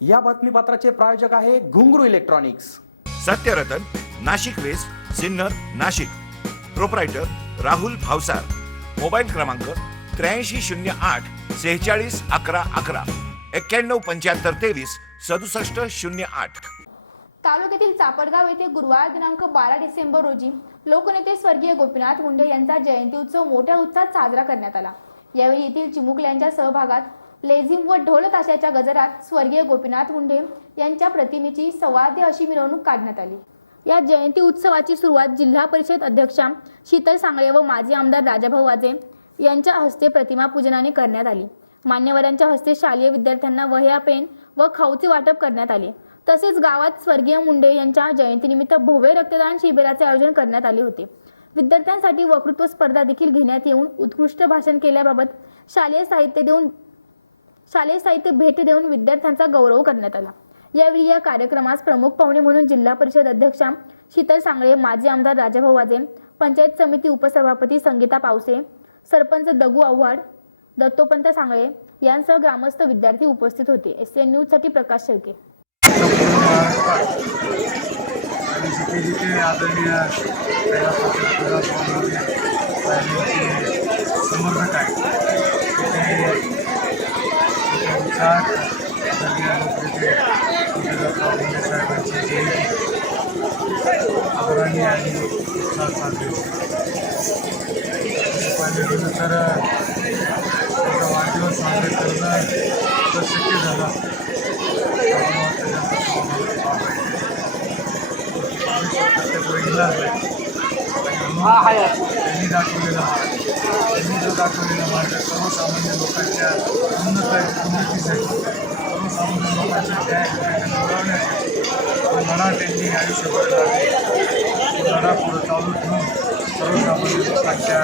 या बातमीपत्राचे प्रायोजक आहे Ghungroo electronics. Satyaratan Nashik west Sinnar Nashik. Proprietor Rahul Bhavsar. Mobile क्रमांक त्र्याऐंशी शून्य आठ सेहेचाळीस अकरा अकरा. एक्क्याण्णव पंच्याहत्तर तेवीस सदुसष्ट शून्य आठ. तालुक्यातील चापडगाव येथे गुरुवार दिनांक बारा डिसेंबर रोजी लोकनेते स्वर्गीय गोपीनाथ मुंडे यांचा जयंती उत्सव मोठ्या उत्साहात साजरा करण्यात आला. यावेळी येथील चिमुकल्यांच्या सहभागात लेझिम व ढोल ताशाच्या गजरात स्वर्गीय गोपीनाथ मुंडे यांच्या प्रतिमेची सवाद्य अशी मिरवणूक काढण्यात आली. या जयंती उत्सवाची सुरुवात जिल्हा परिषद अध्यक्षा शीतल सांगळे व माजी आमदार राजाभाऊ वाजे यांच्या हस्ते प्रतिमा पूजनाने करण्यात आली. मान्यवरांच्या हस्ते शालेय विद्यार्थ्यांना वह्या पेन व खाऊचे वाटप करण्यात आले. तसेच गावात स्वर्गीय मुंडे यांच्या जयंतीनिमित्त भव्य रक्तदान शिबिराचे आयोजन करण्यात आले होते. विद्यार्थ्यांसाठी वक्तृत्व स्पर्धा देखील घेण्यात येऊन उत्कृष्ट भाषण केल्याबाबत शालेय साहित्य देऊन शालेय साहित्य भेट देऊन विद्यार्थ्यांचा गौरव करण्यात आला. यावेळी या कार्यक्रमास प्रमुख पाहुणे म्हणून जिल्हा परिषद अध्यक्षा शीतल सांगळे माजी आमदार राजाभाऊ वाजे पंचायत समिती उपसभापती संगीता पावसे सरपंच दगू आव्हाड दत्तोपंत सांगळे यांसह ग्रामस्थ विद्यार्थी उपस्थित होते. एस एन न्यूजसाठी प्रकाश शेळके. समर्थक आहे तिथे तिथे साहेबांची जयंती आणि उत्साहात साजरी होते. तर वाढदिवस साजरे करणं तर शक्य झालं असतं प्रत्येक त्यांनी दाखवलेला मार्ग. त्यांनी जो दाखवलेला मार्ग सर्वसामान्य लोकांच्या उन्नत उन्नतीसाठी. सर्वसामान्य लोकांच्या ध्येयाकडे मिळवण्यासाठी लढा त्यांनी आयुष्यभर लागले तो लढा पुढं चालू ठेवून सर्वसामान्य लोकांच्या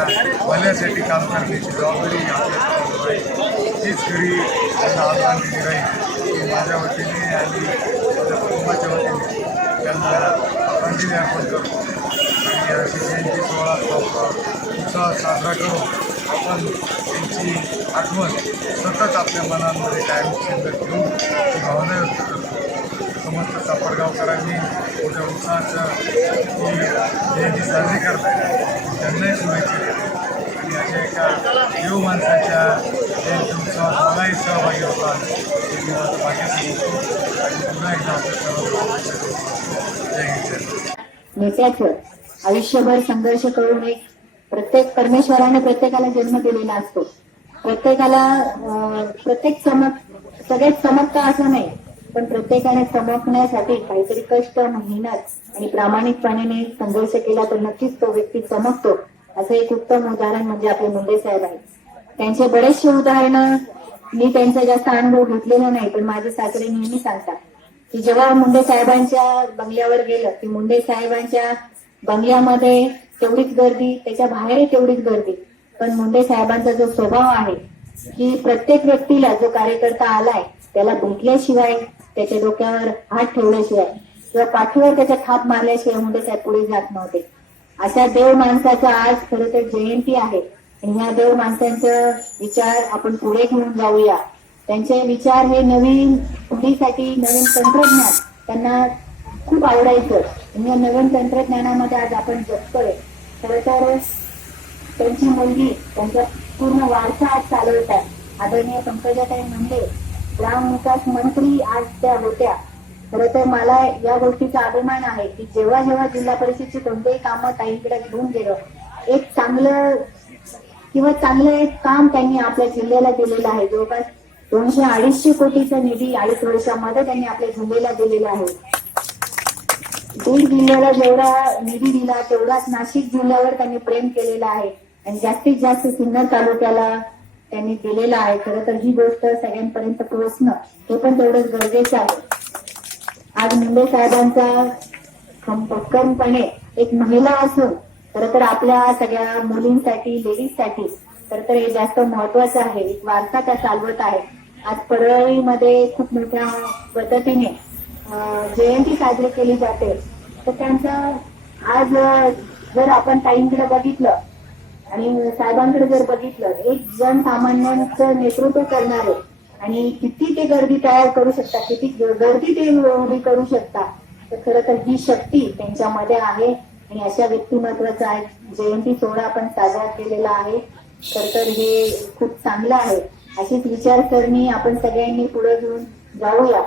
भल्यासाठी काम करण्याची जबाबदारी आपल्याकडे राहील हीच खरी त्यांना आव्हान दिली राहील की माझ्या वतीने आणि माझ्या कुटुंबाच्या वतीने त्यांना आदरांजली अर्पण करतो आणि जयंती सोहळा उत्साह साजरा करून आपण त्यांची आठवण सतत आपल्या मनामध्ये कायम शिल्लक ठेवून ती भावना व्यक्त करतो समस्त सापडगावकरांनी मोठ्या उत्साहाचं ही जयंती साजरी करतायत त्यांनाही शुभेच्छा आणि अशा एका देव माणसाच्या जयंती उत्सवात मलाही सहभागी होता आलं. मी माझं भाग्य समजतो आणि पुन्हा एकदा आपल्या सर्व जय हिंद जय आयुष्यभर संघर्ष करून एक प्रत्येक परमेश्वराने प्रत्येकाला जन्म दिलेला असतो. प्रत्येकाला प्रत्येक चमक सगळेच चमकता असं नाही पण प्रत्येकाने चमकण्यासाठी काहीतरी कष्ट मेहनत आणि प्रामाणिकपणाने संघर्ष केला तर नक्कीच तो व्यक्ती चमकतो असं एक उत्तम उदाहरण म्हणजे आपले मुंडे साहेब आहेत त्यांचे बरेचसे उदाहरणं मी त्यांचा जास्त अनुभव घेतलेला नाही पण माझे सासरे नेहमी सांगतात की जेव्हा मुंडे साहेबांच्या बंगल्यावर गेलं की मुंडे साहेबांच्या बंगल्यामध्ये तेवढीच गर्दी त्याच्या बाहेरही तेवढीच गर्दी. पण मुंडे साहेबांचा जो स्वभाव आहे की प्रत्येक व्यक्तीला जो कार्यकर्ता आलाय त्याला भेटल्याशिवाय त्याच्या डोक्यावर हात ठेवल्याशिवाय किंवा पाठीवर त्याच्या थाप मारल्याशिवाय मुंडे साहेब पुढे जात नव्हते. अशा देव माणसाचा आज खर तर जयंती आहे. आणि ह्या देव माणसांचा विचार आपण पुढे घेऊन जाऊया. त्यांचे विचार हे नवीन पिढीसाठी नवीन तंत्रज्ञान त्यांना खूप आवडायचं. या नवीन तंत्रज्ञानामध्ये आज आपण जगतोय. खरं तर त्यांची मुलगी त्यांचा पूर्ण वारसा आज चालवत आहे. आदरणीय पंकजाताई म्हणले ग्रामविकास मंत्री आज त्या होत्या. खरं तर मला या गोष्टीचा अभिमान आहे की जेव्हा जेव्हा जिल्हा परिषदची कोणतेही कामं ताईंकडे घेऊन गेलं एक चांगलं किंवा चांगलं एक काम त्यांनी आपल्या जिल्ह्याला दिलेलं आहे. जवळपास दोनशे अडीचशे कोटीचा निधी अडीच वर्षामध्ये त्यांनी आपल्या जिल्ह्याला दिलेला आहे. बीड जिल्ह्याला जेवढा निधी दिला तेवढाच नाशिक जिल्ह्यावर त्यांनी प्रेम केलेलं आहे. आणि जास्तीत जास्त सिन्नर तालुक्याला त्यांनी दिलेलं आहे. खरं तर ही गोष्ट सगळ्यांपर्यंत पोहोचणं हे पण तेवढंच गरजेचं आहे. आज मुंडे साहेबांचा खम- एक महिला असून खरं तर आपल्या सगळ्या मुलींसाठी लेडीजसाठी खर तर हे जास्त महत्वाचं आहे. एक वारसा त्या चालवत आहे. आज परळीमध्ये खूप मोठ्या पद्धतीने जयंती साजरी केली जाते. तर त्यांचं आज जर आपण ताईंकडे बघितलं आणि साहेबांकडे जर बघितलं एक जनसामान्यांचं नेतृत्व करणारे आणि किती ते गर्दी तयार करू शकता किती गर्दी ते उभी करू शकता तर खरं तर ही शक्ती त्यांच्यामध्ये आहे आणि अशा व्यक्तिमत्वाचा आहे जयंती सोहळा आपण साजरा केलेला आहे. खर तर हे खूप चांगलं आहे. अशीच विचारसरणी आपण सगळ्यांनी पुढे घेऊन जाऊया.